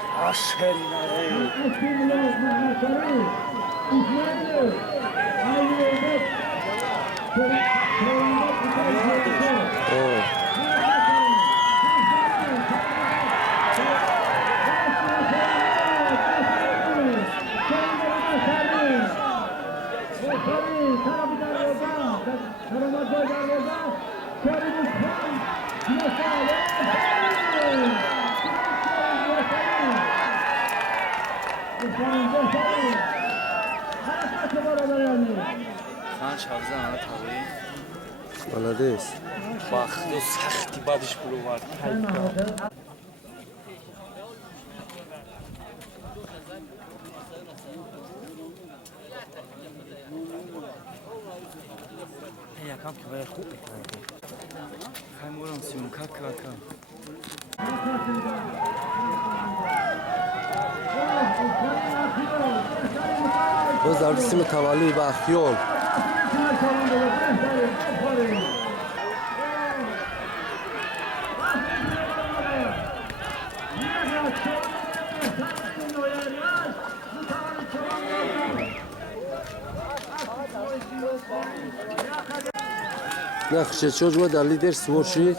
Aferin abi. خان چابزن ها تاوی Молодец. بخت و سختی بعدش برو ورد یکم که باید خوب بکنه خیلی مورم سیون که باز در رسم تولد و اخیال نخشه چوج و در لیدر سوار شید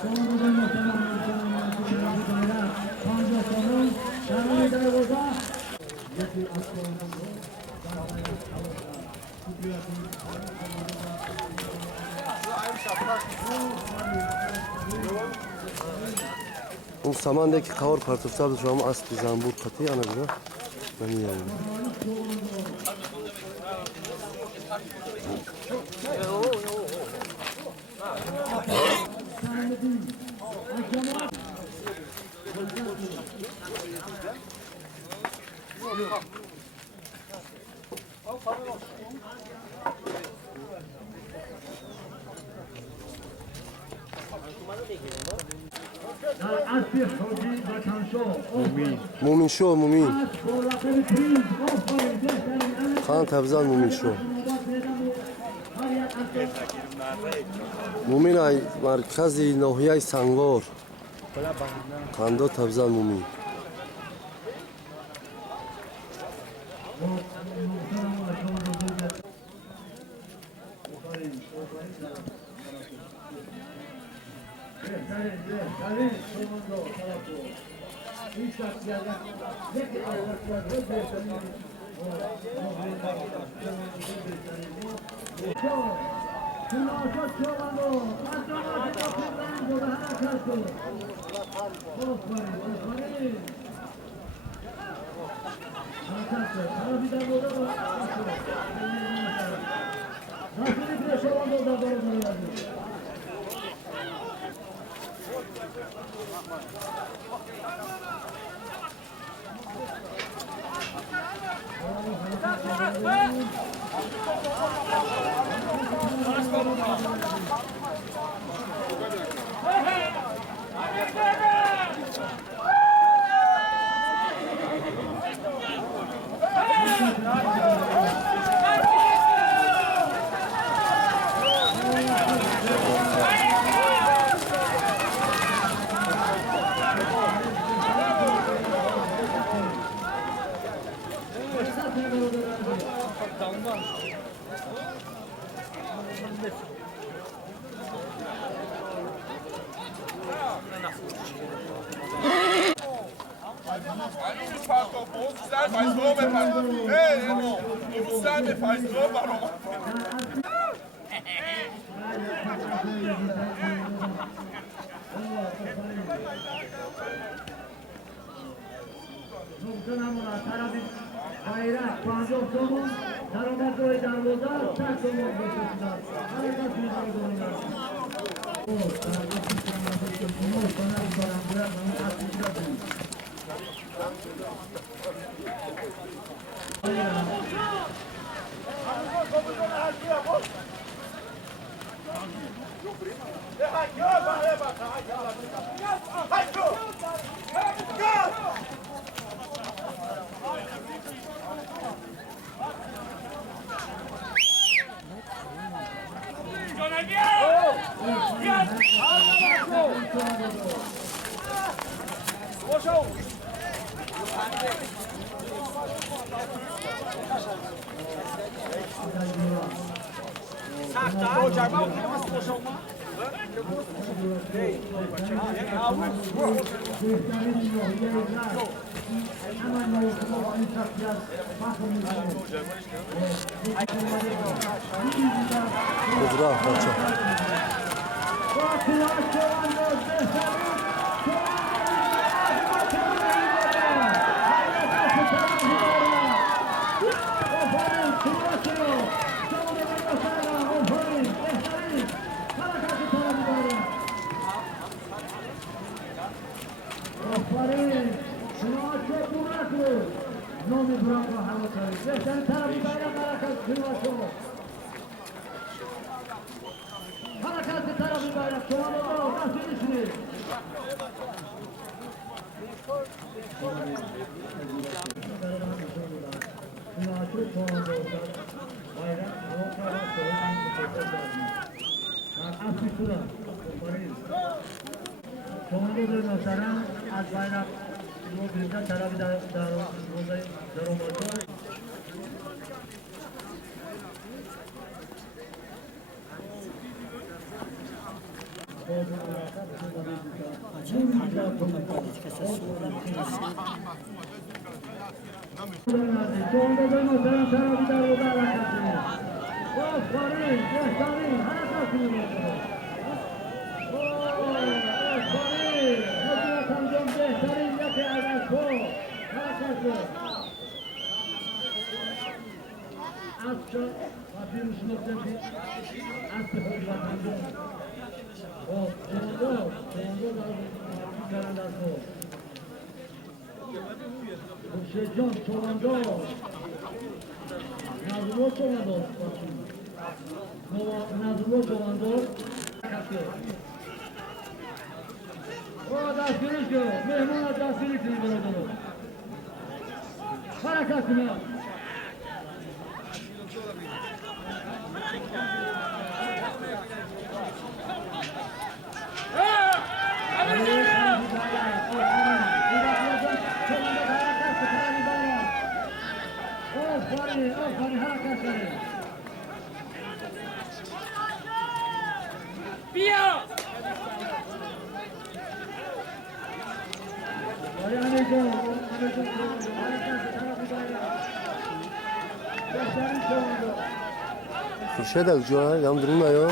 اون سامانده که قوار پرتوفتا بود شما اسب زنبور قطعی آنه بگه نمیدونم مومین شو مومین خان تفضل مومین شو مومین ای مرکزی ناحیه سنگار خاندا تفضل مومین Kudra, parça. Nome branco a rota. Deixando para a vitória para a continuação. Harekatı tarafı bayrak çoğalıyor. Nasıl işini? Çoğalıyor mesela az bayrak bu bizde tarafı da darılıyor. Sejam çoğando, nazımı çoğando, nazımı çoğando, o da sürücü, memnun da sürücü böyle. Harekatına. Kürşe de ucuğa yandırılmıyor.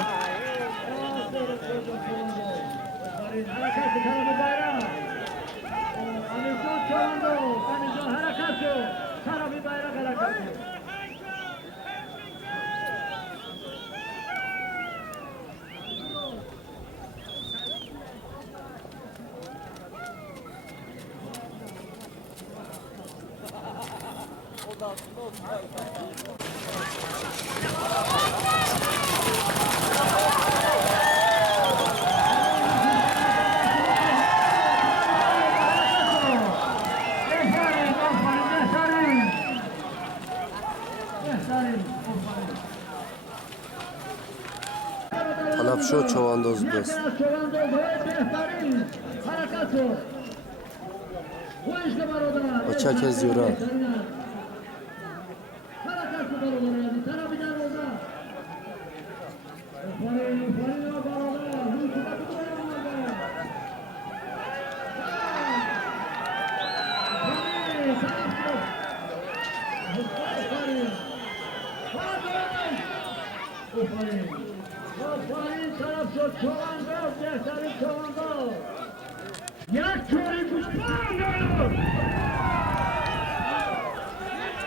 Alapşo çoğandoz bez. Açak ez yura.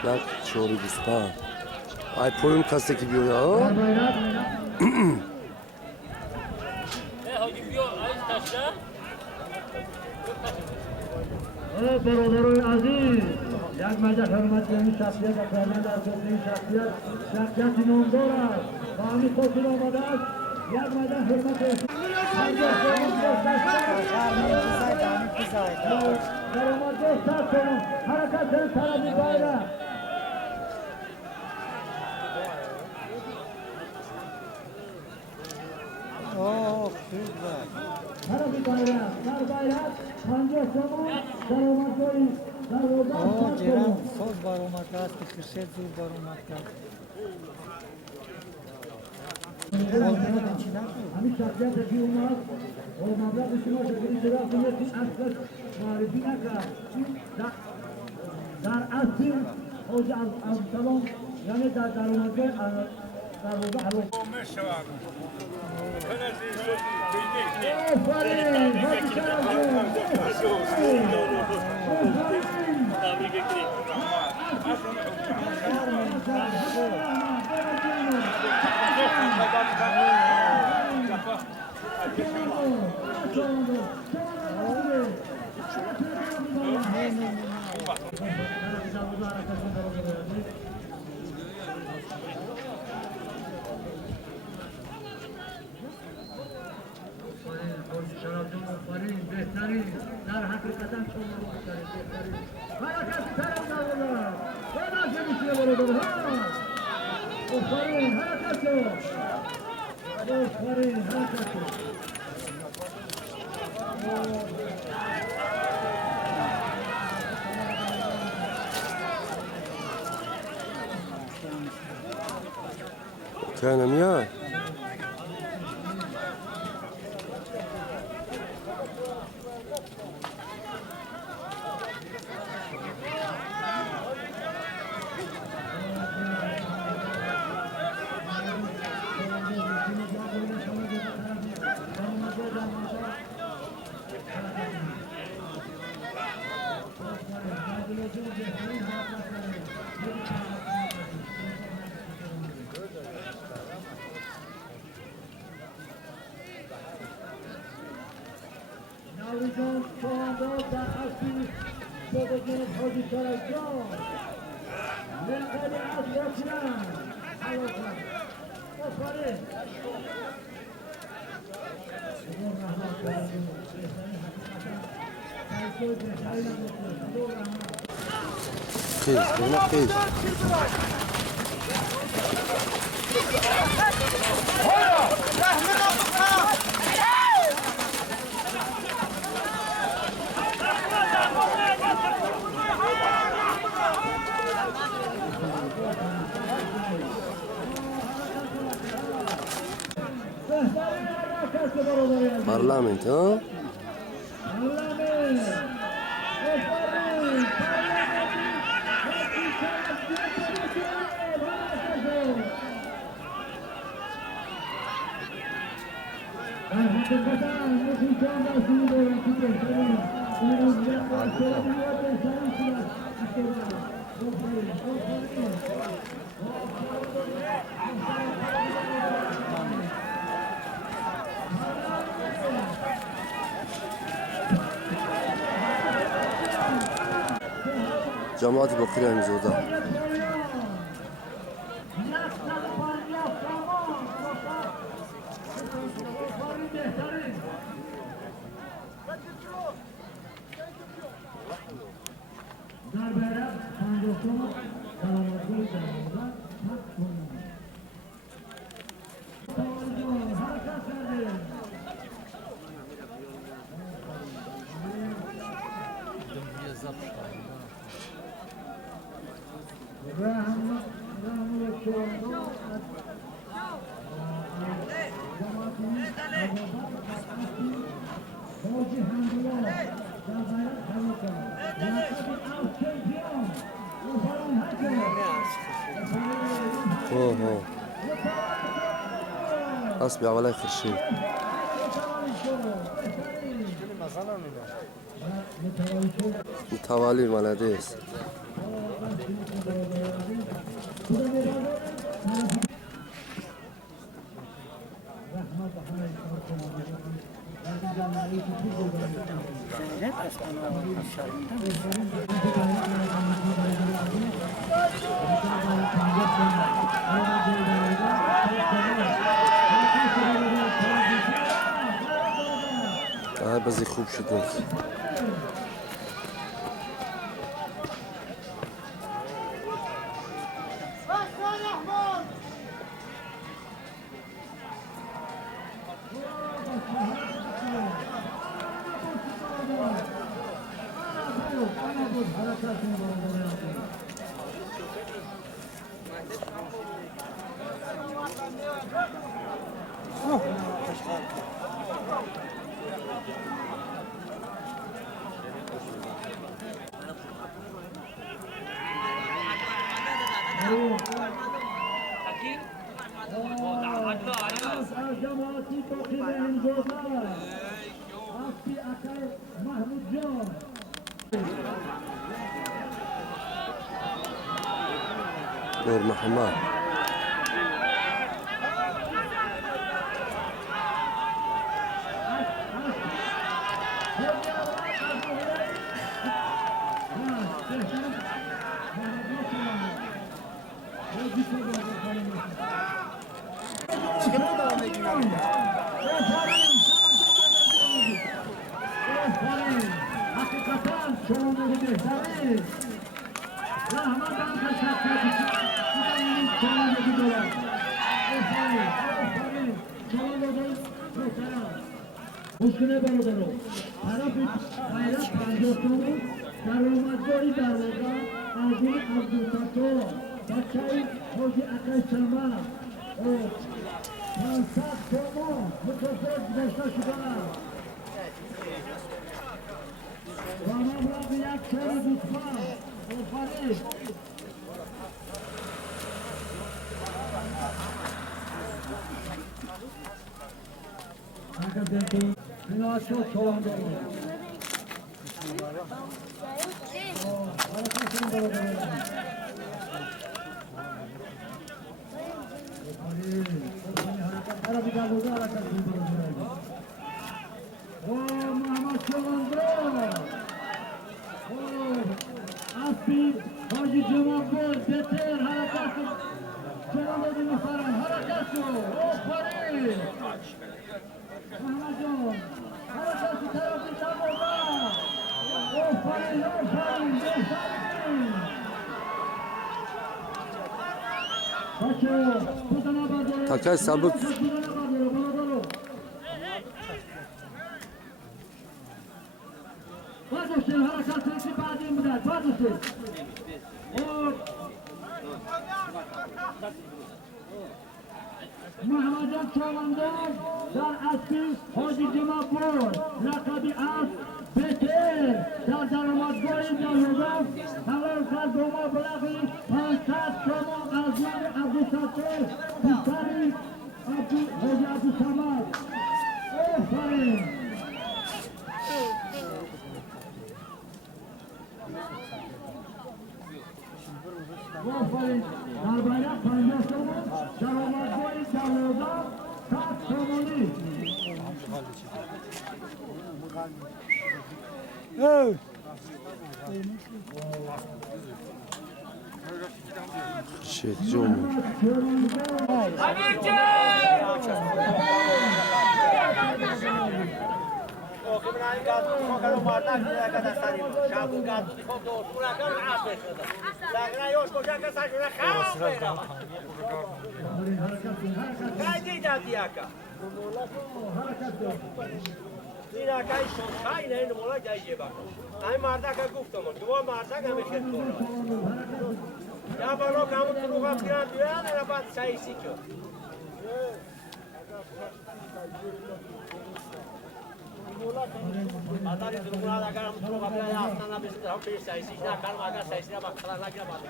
Yak çoğru gusta. Ay poyun kastaki bir ya. برادران عزیز یک مجلس حرمت یعنی شخصیت و فرمند از این شخصیت نامدار است و همین خودتون آمده است یک مجلس حرمت درآمد دوست هستم حرکت طرفی باید طرفی باید در باید 50 شما درآمد دارید آه جرم ساز بر اومد است که خرشید زور بر اومد کرد همین شخصیت که اومد و مبلغ شما شکلی جرا کنید این اصل معرفی نکرد در اصل حوض ابسلام یعنی در اومده در حوض حلوم آفرین حاجی بهترین در حقیقتا شما بهترین حرکت سرم دارد و نزد میشه برو آفرین حرکت آفرین حرکت كان مياه ناویدان شهدا در اصلی صدقین حاجی شرکان لقد أدركنا حلقا وفرين خيز هنا خيز Parlament, ha? جماعت بخیر همزوده أصبح ولا آخر شيء متوالي الملاديس بازی خوب شد Mahmud harekatını yapıyor. جماعتی باقی هندوزا آفی اکای محمود جان نور محمد hakikaten çoğunluğu behteri rahmatan kaçakçı çoğunluğu gidiyorlar çoğunluğu muhterem Hüsnü Barodaru tarafı bayrak panjotunu daromadgori darvaza Azim Abdülfatto Bakay Hoji Akay Şama o Fransat Tomo Mutofet Beşta Şubana Ramabra Biyak Çeri Dutma Ofari Hakikaten Finansyo çoğundu Harekatın Barodaru Arabika burada harekatın Barodaru Muhammed Şovandro Aspi Hacı Cemabur Beter harekatı Şovandro Muhtarım harekatı Ofari Muhammed harekatı tarafı Şamolda Ofari Takay sabık. Pardon, harekatı بعدين بدأ. Pardon. محمد چوندر در اسبی حاجی جمعپور لقبی از بهتر در درآمدگاه جمهوری حلال کرد دوما بلغی 500 شما از نام عبدالستار پسری حاجی عبدالصمد آفرین آفرین در باید 50 شما درآمدگاه جمهوری صد شمالی Şehitçi olmuyor. این اکای شوخی نه این مولا جاییه با. این مردا که گفتم تو مردا که میخواد تو. یا برو کامو تو رو گیرن بیان نه بعد سایسی که. آداری تو رو اگر هم تو رو بیان آسان نمیشه هم پیش سایسی نه کار ماگا سایسی نبا خلا نگیره بعد.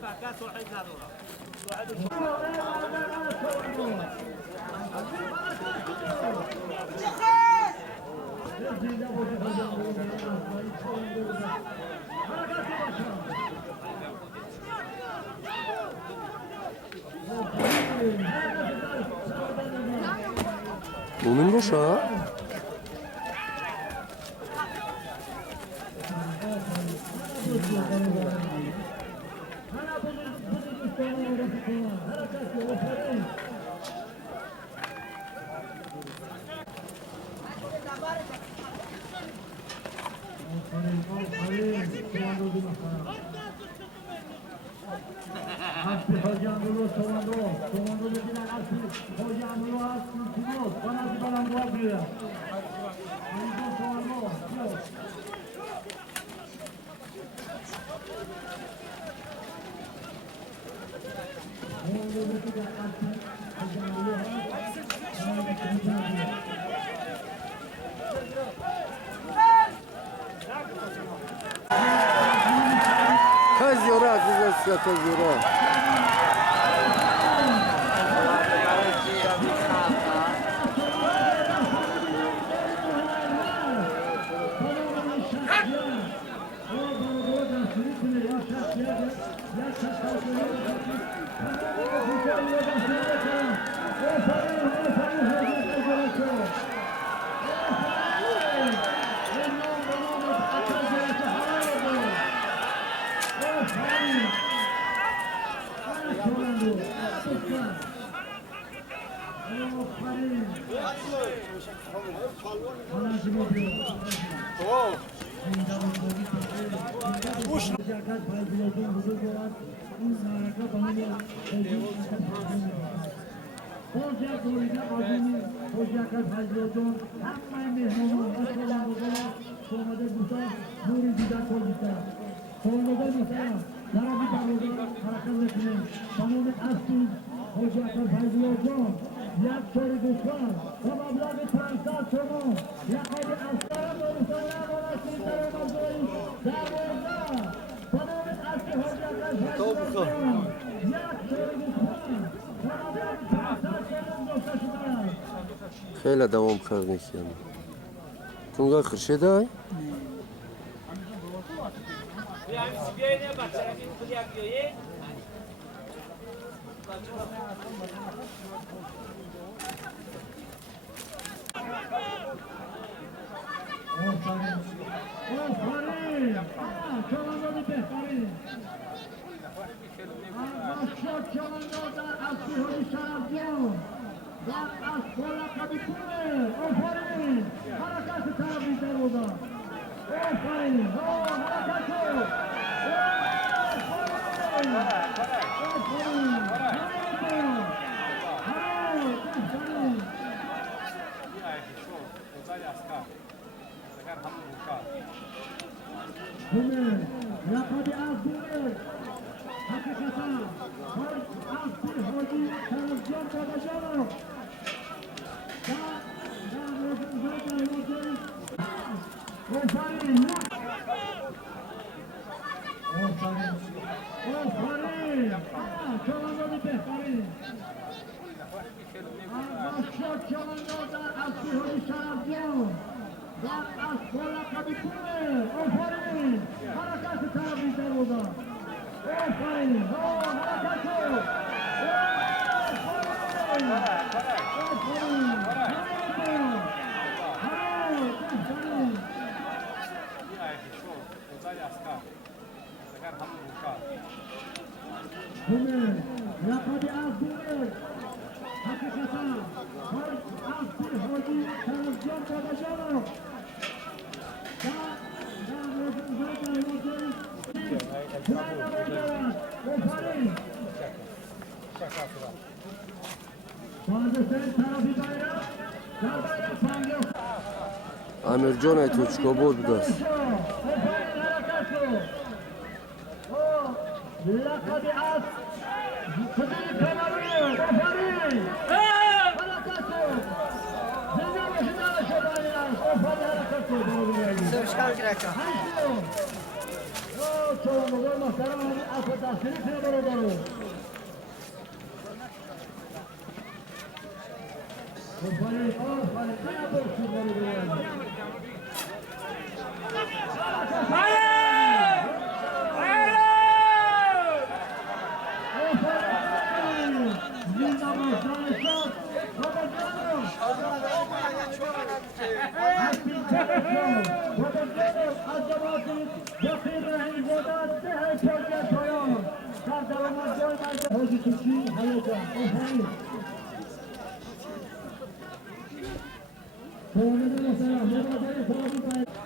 فقط صحیح نداره. Onun boş ha. Hafif hocam bunu soğan Tez yora, güzel size tez yora. خیلی دوام کردن که کنگا خرشه دای؟ امیر جان ای توچکا بود دست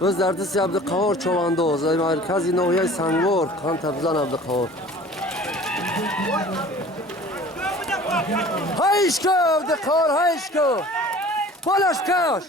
Öz derdisi yaptı kavur çoğanda o. Zay merkezi nohiyay sangor kan tabzan yaptı kavur. هایش کو دکار هایش کو بالاش کش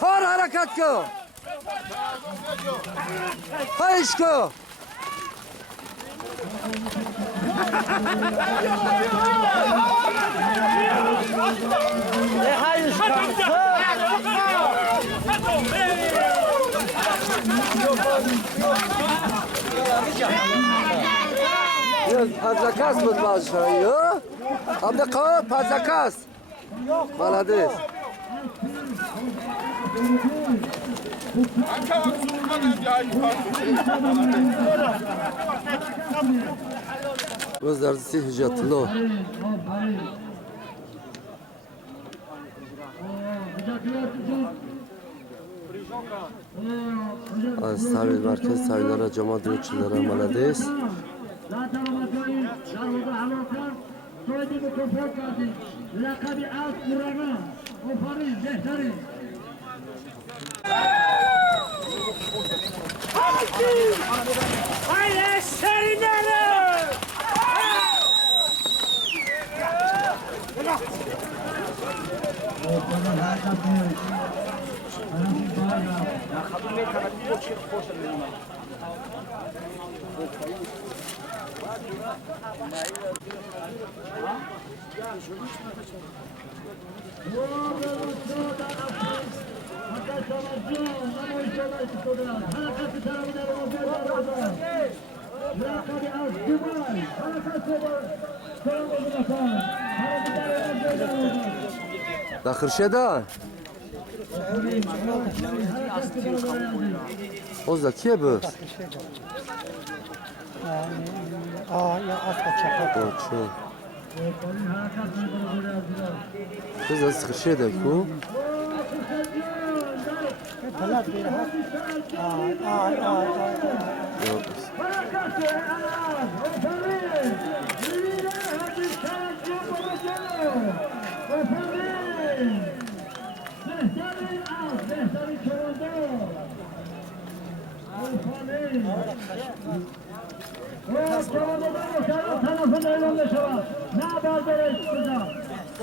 هر حرکت کو هایش کو پزکست بود باشد یا؟ عبدالقادر پزکست молодец وزارتی حجتلو از سویل مرکز سویلارا جماعت دوچلارا молодец لقب از قرانا آفرین بهترین Hayır serinler! داخل شده اوزا کیه بس؟ یا اسب چپا اوچه اوزا داخل شده کو؟ بلد بیره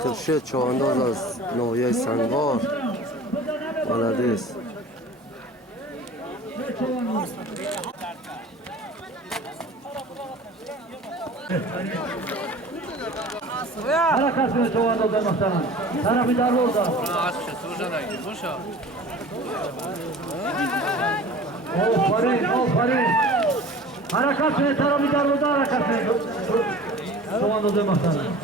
خرشید چوانداز از نویه سنگار молодец حرکت کنید چوانداز محترم طرفی در روزا آفرین آفرین حرکت کنید طرفی در روزا حرکت کنید چوانداز محترم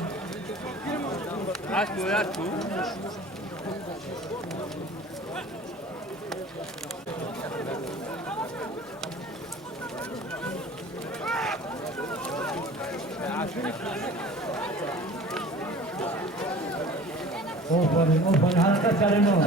آفرین آفرین حرکت کردیم ما